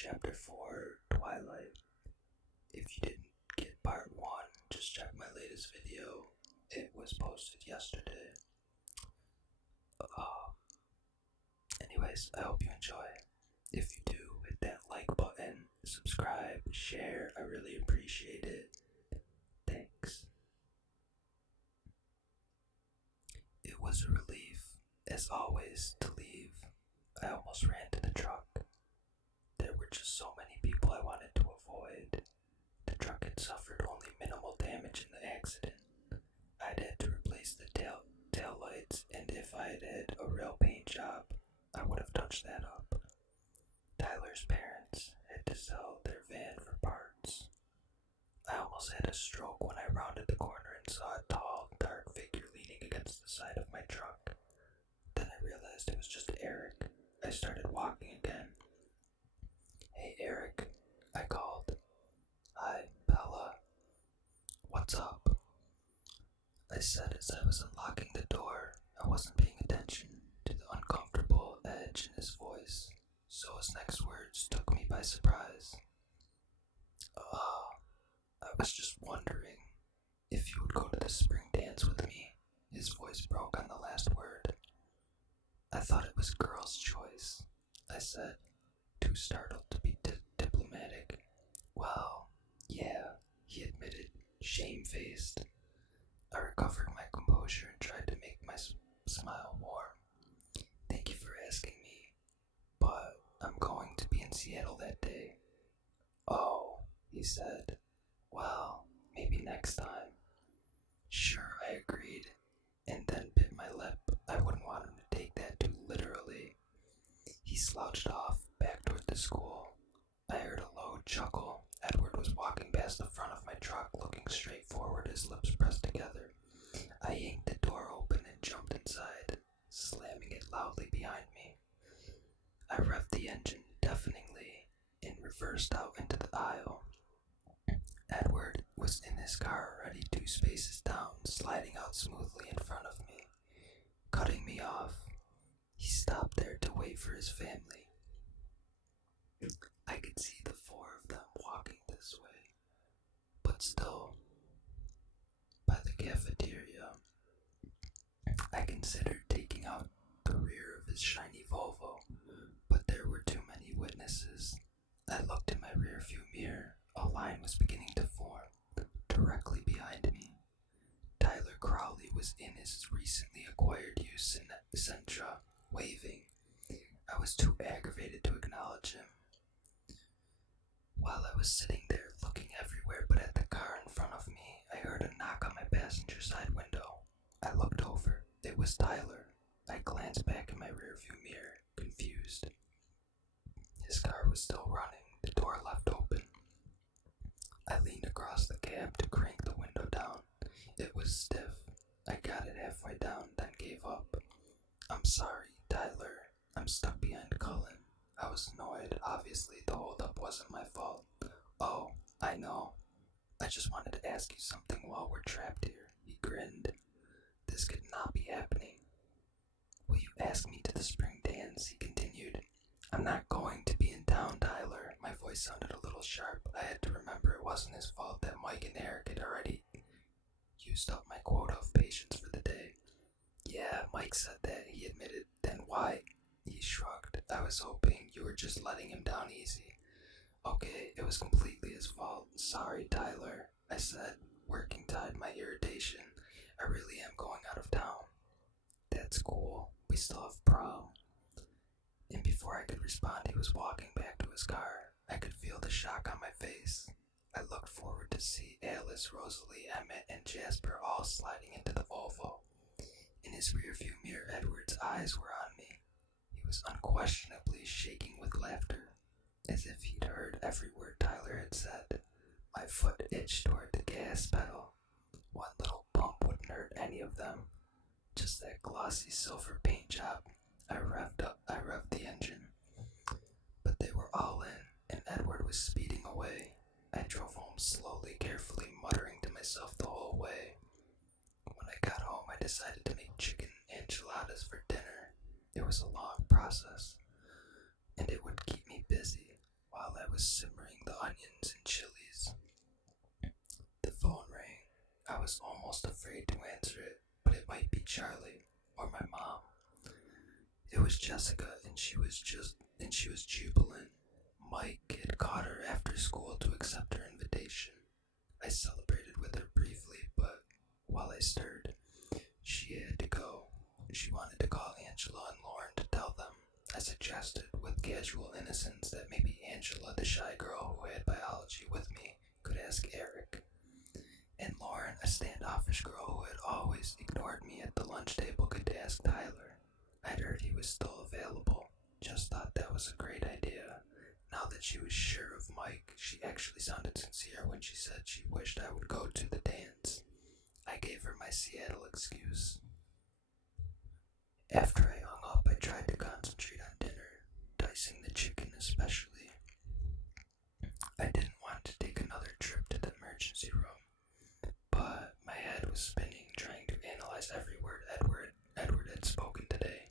Chapter 4, Twilight. If you didn't get part 1, just check my latest video. It was posted yesterday. Uh, Anyways, I hope you enjoy. If you do, hit that like button, subscribe, share. I really appreciate it. Thanks. It was a relief, as always, to leave. I almost ran to the truck. There were just so many people I wanted to avoid. The truck had suffered only minimal damage in the accident. I'd had to replace the tail lights, and if I had had a real paint job, I would have touched that up. Tyler's parents had to sell their van for parts. I almost had a stroke when I rounded the corner and saw a tall, dark figure leaning against the side of my truck. Then I realized it was just Eric. I started walking again. "Hey, Eric," I called. "Hi, Bella. What's up?" I said as I was unlocking the door. I wasn't paying attention to the uncomfortable edge in his voice, so his next words took me by surprise. I was just wondering if you would go to the spring dance with me." His voice broke on the last word. "I thought it was a girl's choice," I said, too startled to be diplomatic. "Well, yeah," he admitted, shamefaced. I recovered my composure and tried to make my smile warm. "Thank you for asking me, but I'm going to be in Seattle that day." "Oh," he said. "Well, maybe next time." "Sure," I agreed, and then bit my lip. I wouldn't want him to take that too literally. He slouched off, back toward the school. I heard a low chuckle. Edward was walking past the front of my truck, looking straight forward, his lips pressed together. I yanked the door open and jumped inside, slamming it loudly behind me. I revved the engine deafeningly and reversed out into the aisle. Edward was in his car already 2 spaces down, sliding out smoothly in front of me. Cutting me off, he stopped there to wait for his family. I could see the 4 of them walking this way, but still. By the cafeteria, I considered taking out the rear of his shiny Volvo, but there were too many witnesses. I looked in my rearview mirror. A line was beginning to form, directly behind me. Tyler Crowley was in his recently acquired used Sentra, waving. I was too aggravated to acknowledge him. While I was sitting there looking everywhere but at the car in front of me, I heard a knock on my passenger side window. I looked over. It was Tyler. I glanced back in my rearview mirror, confused. His car was still running, the door left open. I leaned across the cab to crank the window down. It was stiff. I got it halfway down, then gave up. "I'm sorry, Tyler. I'm stuck behind Cullen." I was annoyed. Obviously, the holdup wasn't my fault. "Oh, I know. I just wanted to ask you something while we're trapped here." He grinned. "This could not be happening." "Will you ask me to the spring dance?" he continued. "I'm not going to be in town, Tyler." My voice sounded a little sharp. I had to remember it wasn't his fault that Mike and Eric had already used up my quota of patience for the day. "Yeah, Mike said that," he admitted. "Then why?" He shrugged. "I was hoping you were just letting him down easy." "Okay, it was completely his fault. Sorry, Tyler," I said, working to hide my irritation. "I really am going out of town." "That's cool. We still have prom." And before I could respond, he was walking back to his car. I could feel the shock on my face. I looked forward to see Alice, Rosalie, Emmett, and Jasper all sliding into the Volvo. In his rearview mirror, Edward's eyes were on me. He was unquestionably shaking with laughter, as if he'd heard every word Tyler had said. My foot itched toward the gas pedal. One little bump wouldn't hurt any of them. Just that glossy silver paint job. I revved the engine. But they were all in, and Edward was speeding away. I drove home slowly, carefully, muttering to myself the whole way. When I got home, I decided to make chicken enchiladas for dinner. It was a long process, and it would keep me busy while was simmering the onions and chilies. The phone rang. I was almost afraid to answer it, but it might be Charlie or my mom. It was Jessica, and she was jubilant. Mike had caught her after school to accept her invitation. I celebrated with her briefly, but while I stirred, she had to go. She wanted to call Angela and Lauren to tell them. I suggested, with casual innocence, that maybe Angela, the shy girl who had biology with me, could ask Eric. And Lauren, a standoffish girl who had always ignored me at the lunch table, could ask Tyler. I'd heard he was still available. Just thought that was a great idea. Now that she was sure of Mike, she actually sounded sincere when she said she wished I would go to the dance. I gave her my Seattle excuse. After I hung up, I tried to concentrate on dinner, dicing the chicken especially. I didn't want to take another trip to the emergency room, but my head was spinning trying to analyze every word Edward had spoken today.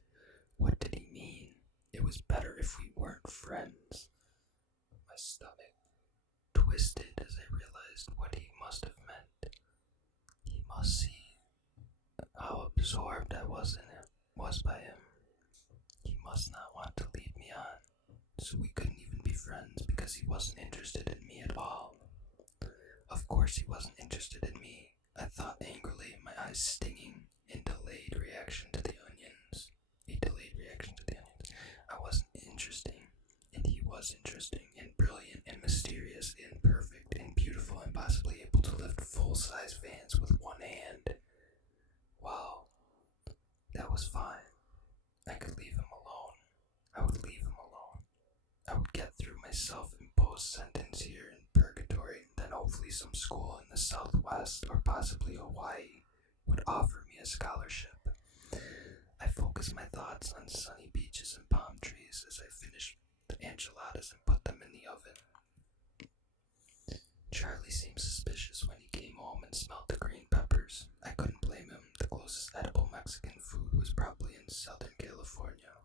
What did he mean? It was better if we weren't friends. My stomach twisted as I realized what he must have meant. He must see how absorbed I was by him. He must not want to lead me on, so we couldn't even be friends because he wasn't interested in me at all. Of course he wasn't interested in me, I thought angrily, my eyes stinging in delayed reaction to the onions. I wasn't interesting, and he was interesting, and brilliant, and mysterious, and perfect, and beautiful, and possibly able to lift full-size vans with one hand. Wow, that was fine. I could leave him alone. I would leave him alone. I would get through my self-imposed sentence here in purgatory, then hopefully some school in the Southwest or possibly Hawaii would offer me a scholarship. I focused my thoughts on sunny beaches and palm trees as I finished the enchiladas and put them in the oven. Charlie seemed suspicious when he came home and smelled the green peppers. I couldn't blame him. The closest edible Mexican food was probably in Southern California.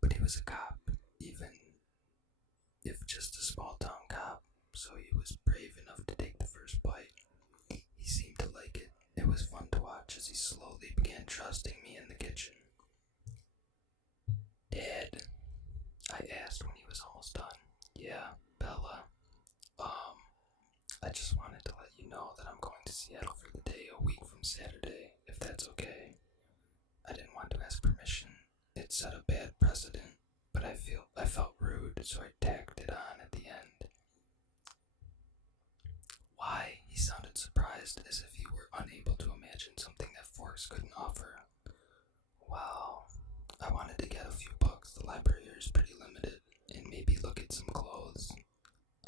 But he was a cop, even if just a small-town cop, so he was brave enough to take the first bite. He seemed to like it. It was fun to watch as he slowly began trusting me in the kitchen. Dad, I asked when he was almost done. Yeah, Bella. I just wanted to let you know that I'm going to Seattle for the day a week from Saturday, if that's okay. I didn't want to ask permission. It set a bad precedent, but I felt rude, so I tacked it on at the end. Why? He sounded surprised, as if he were unable to imagine something that Forks couldn't offer. Well, I wanted to get a few books. The library here is pretty limited, and maybe look at some clothes.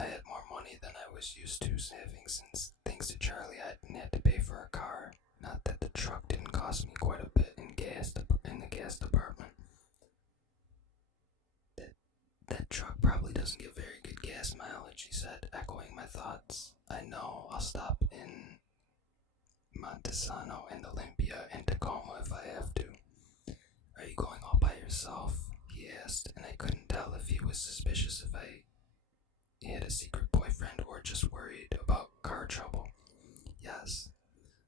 I had more money than I was used to having since, thanks to Charlie, I hadn't had to pay for a car. Not that the truck didn't cost me quite a bit in the gas department. That truck probably doesn't give very good gas mileage, he said, echoing my thoughts. I know, I'll stop in Montesano and Olympia and Tacoma if I have to. Are you going all by yourself? He asked, and I couldn't tell if he was suspicious if he had a secret boyfriend or just worried about car trouble. Yes.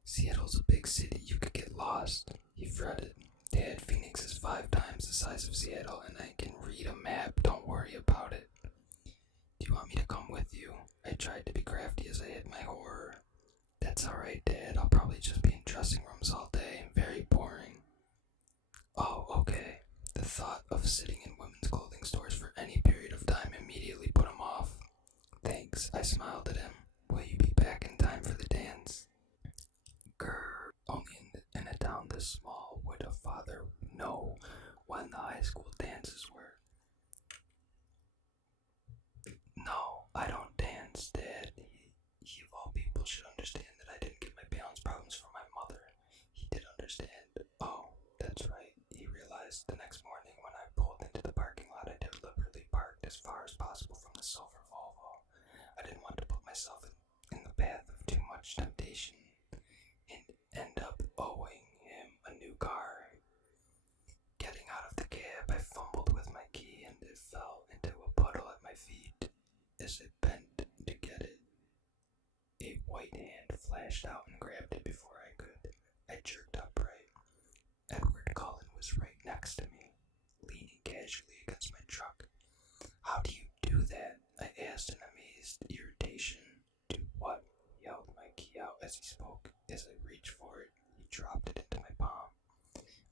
Seattle's a big city, you could get lost, he fretted. Dad, Phoenix is 5 times the size of Seattle, and I can read a map, don't worry about it. Do you want me to come with you? I tried to be crafty as I hid my horror. That's alright, Dad, I'll probably just be in dressing rooms all day, very boring. Oh, okay. The thought of sitting in women's clothing stores for any period of time immediately put him off. Thanks, I smiled at him. Will you be back in time for the dance? Grr, only in a town this small would a father know when the high school dances were. No, I don't dance, Dad. He of all people should understand that I didn't get my balance problems from my mother. He did understand. Oh, that's right. He realized the next morning when I pulled into the parking lot I deliberately parked as far as possible from the silver Volvo. I didn't want to put myself in the path of too much temptation and end up owing him a new As I bent to get it, a white hand flashed out and grabbed it before I could. I jerked upright. Edward Cullen was right next to me, leaning casually against my truck. "How do you do that?" I asked in amazed irritation. "Do what?" He held my key out as he spoke. As I reached for it, he dropped it into my palm.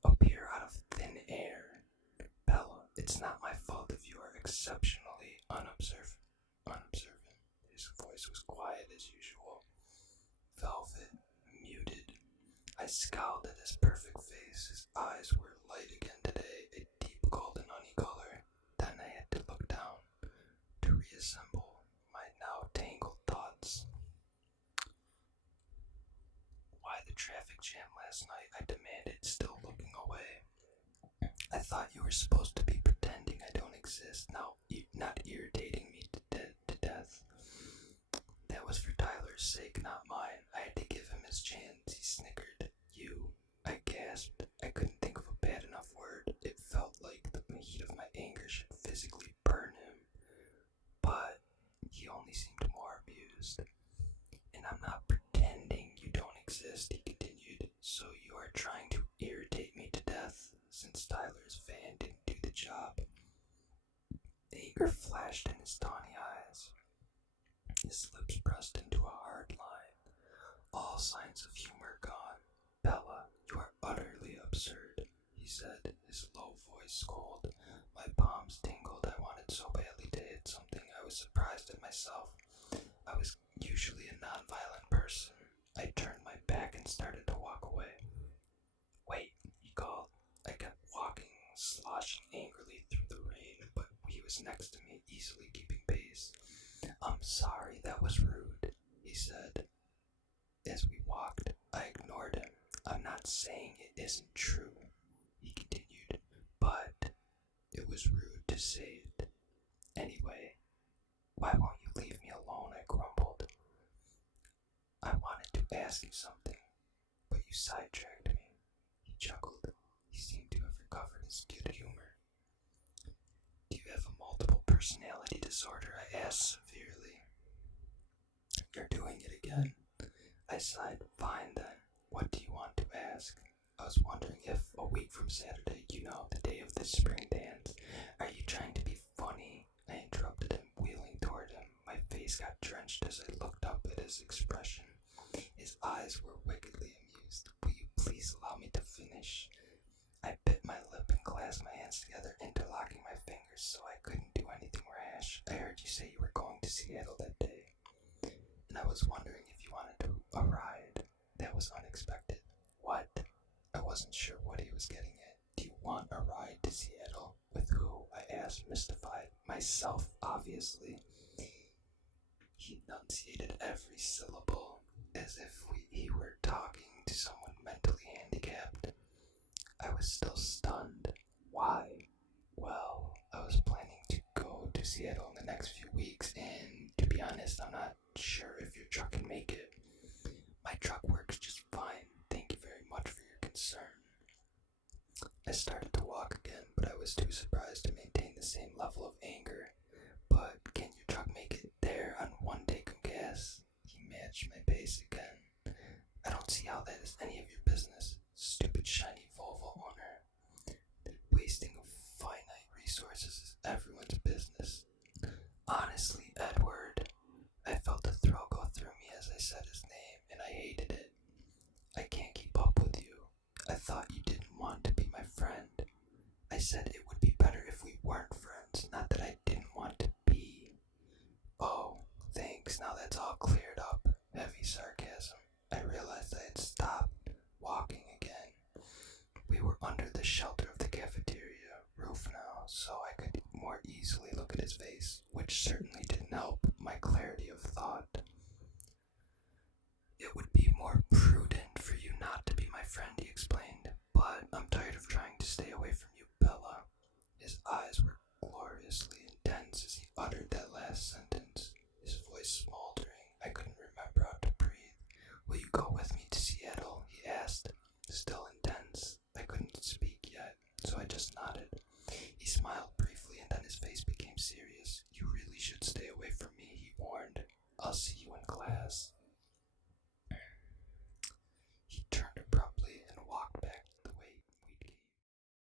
"Appear out of thin air. Bella, it's not my fault if you are exceptionally unobservant. His voice was quiet as usual. Velvet, muted. I scowled at his perfect face. His eyes were light again today, a deep golden honey color. Then I had to look down to reassemble my now tangled thoughts. "Why the traffic jam last night?" I demanded, still looking away. "I thought you were supposed to be pretending I don't exist, now not irritating me to death." "That was for Tyler's sake, not mine. I had to give him his chance." He snickered. "You?" I gasped. I couldn't think of a bad enough word. It felt like the heat of my anger should physically burn him. But he only seemed more amused. "And I'm not pretending you don't exist," he continued. "So you are trying to irritate me to death, since Tyler's van didn't do the job." Anger flashed in his tawny eyes. His lips pressed into a hard line. All signs of humor gone. "Bella, you are utterly absurd," he said, his low voice cold. My palms tingled. I wanted so badly to hit something. I was surprised at myself. I was usually a nonviolent person. I turned my back and started to walk away. "Wait," he called. I kept walking, sloshing angrily through the rain, but he was next to me, easily keeping pace. "I'm sorry, that was rude," he said. As we walked, I ignored him. "I'm not saying it isn't true," he continued, "but it was rude to say it. Anyway, why won't you leave me alone?" I grumbled. "I wanted to ask you something, but you sidetracked me." He chuckled. He seemed to have recovered his good humor. "Do you have a multiple personality disorder?" I asked severely. "You're doing it again." I sighed. "Fine then. What do you want to ask?" "I was wondering if, a week from Saturday, the day of the spring dance, are you trying to be funny?" I interrupted him, wheeling toward him. My face got drenched as I looked up at his expression. His eyes were wickedly amused. "Will you please allow me to finish?" I bit my lip and clasped my hands together, interlocking my fingers so I couldn't do anything rash. "I heard you say you were going to Seattle that day, and I was wondering if you wanted a ride." That was unexpected. "What?" I wasn't sure what he was getting at. "Do you want a ride to Seattle?" "With who?" I asked, mystified. "Myself, obviously." He enunciated every syllable as if he were talking to someone mentally handicapped. I was still stunned. "Why?" "Well, I was planning to go to Seattle in the next few weeks, and to be honest, I'm not sure if your truck can make it." "My truck works just fine. Thank you very much for your concern." I started to walk again, but I was too surprised to maintain the same level of anger. "But can your truck make it there on one tank of gas?" He matched my pace again. "I don't see how that is any of your business. Stupid shiny Volvo owner. The wasting of finite resources is everyone's business." "Honestly, Edward," I felt a thrill go through me as I said his name, and I hated it. "I can't keep up with you. I thought you didn't want to be my friend." I said it would be better if we weren't friends, not that I didn't want to be. "Oh, thanks, now that's all cleared up." Heavy sarcasm. I realized I had stopped walking again. We were under the shelter of the cafeteria roof now, so I could more easily look at his face, which certainly didn't help my clarity of thought. "It would be more prudent for you not to be my friend," he explained, "but I'm tired of trying to stay away from you, Bella." His eyes were gloriously intense as he uttered that last sentence, his voice smoldering. I couldn't remember how to breathe. "Will you go with me to Seattle?" he asked, still intense. I couldn't speak yet, so I just nodded. He smiled briefly, and then his face became serious. "You really should stay away from me," I'll see you